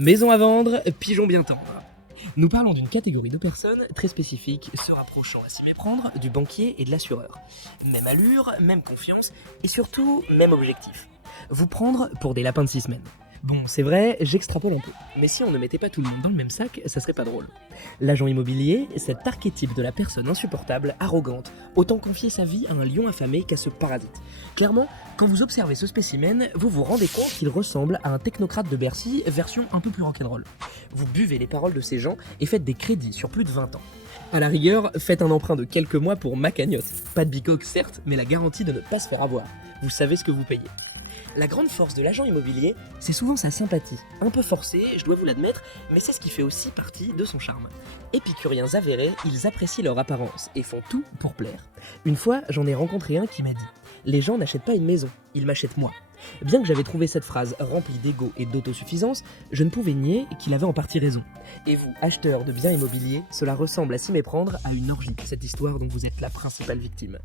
Maison à vendre, pigeon bien tendre. Nous parlons d'une catégorie de personnes très spécifique, se rapprochant à s'y méprendre du banquier et de l'assureur. Même allure, même confiance et surtout même objectif. Vous prendre pour des lapins de 6 semaines. Bon, c'est vrai, j'extrapole un peu. Mais si on ne mettait pas tout le monde dans le même sac, ça serait pas drôle. L'agent immobilier, cet archétype de la personne insupportable, arrogante, autant confier sa vie à un lion affamé qu'à ce parasite. Clairement, quand vous observez ce spécimen, vous vous rendez compte qu'il ressemble à un technocrate de Bercy, version un peu plus rock'n'roll. Vous buvez les paroles de ces gens et faites des crédits sur plus de 20 ans. À la rigueur, faites un emprunt de quelques mois pour ma cagnotte. Pas de bicoque certes, mais la garantie de ne pas se faire avoir. Vous savez ce que vous payez. La grande force de l'agent immobilier, c'est souvent sa sympathie. Un peu forcée, je dois vous l'admettre, mais c'est ce qui fait aussi partie de son charme. Épicuriens avérés, ils apprécient leur apparence et font tout pour plaire. Une fois, j'en ai rencontré un qui m'a dit « Les gens n'achètent pas une maison, ils m'achètent moi ». Bien que j'avais trouvé cette phrase remplie d'ego et d'autosuffisance, je ne pouvais nier qu'il avait en partie raison. Et vous, acheteurs de biens immobiliers, cela ressemble à s'y méprendre à une orgie, cette histoire dont vous êtes la principale victime.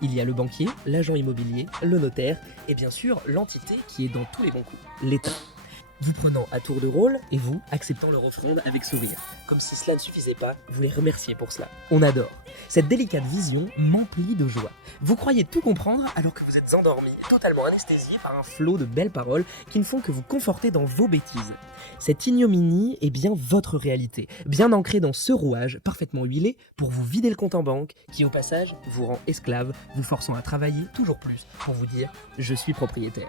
Il y a le banquier, l'agent immobilier, le notaire, et bien sûr l'entité qui est dans tous les bons coups, l'État. Vous prenant à tour de rôle, et vous acceptant leur offrande avec sourire. Comme si cela ne suffisait pas, vous les remerciez pour cela. On adore. Cette délicate vision m'emplit de joie. Vous croyez tout comprendre alors que vous êtes endormi, totalement anesthésié par un flot de belles paroles qui ne font que vous conforter dans vos bêtises. Cette ignominie est bien votre réalité, bien ancrée dans ce rouage parfaitement huilé pour vous vider le compte en banque, qui au passage vous rend esclave, vous forçant à travailler toujours plus pour vous dire « je suis propriétaire ».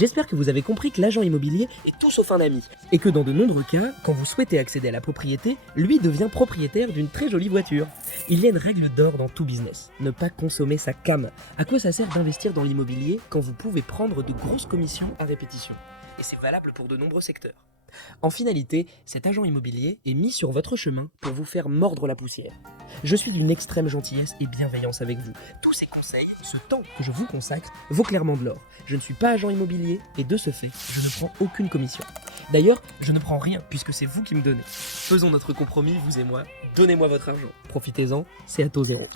J'espère que vous avez compris que l'agent immobilier est tout sauf un ami, et que dans de nombreux cas, quand vous souhaitez accéder à la propriété, lui devient propriétaire d'une très jolie voiture. Il y a une règle d'or dans tout business, ne pas consommer sa cam. À quoi ça sert d'investir dans l'immobilier quand vous pouvez prendre de grosses commissions à répétition? Et c'est valable pour de nombreux secteurs. En finalité, cet agent immobilier est mis sur votre chemin pour vous faire mordre la poussière. Je suis d'une extrême gentillesse et bienveillance avec vous. Tous ces conseils, ce temps que je vous consacre, vaut clairement de l'or. Je ne suis pas agent immobilier et de ce fait, je ne prends aucune commission. D'ailleurs, je ne prends rien puisque c'est vous qui me donnez. Faisons notre compromis, vous et moi. Donnez-moi votre argent. Profitez-en, c'est à taux zéro.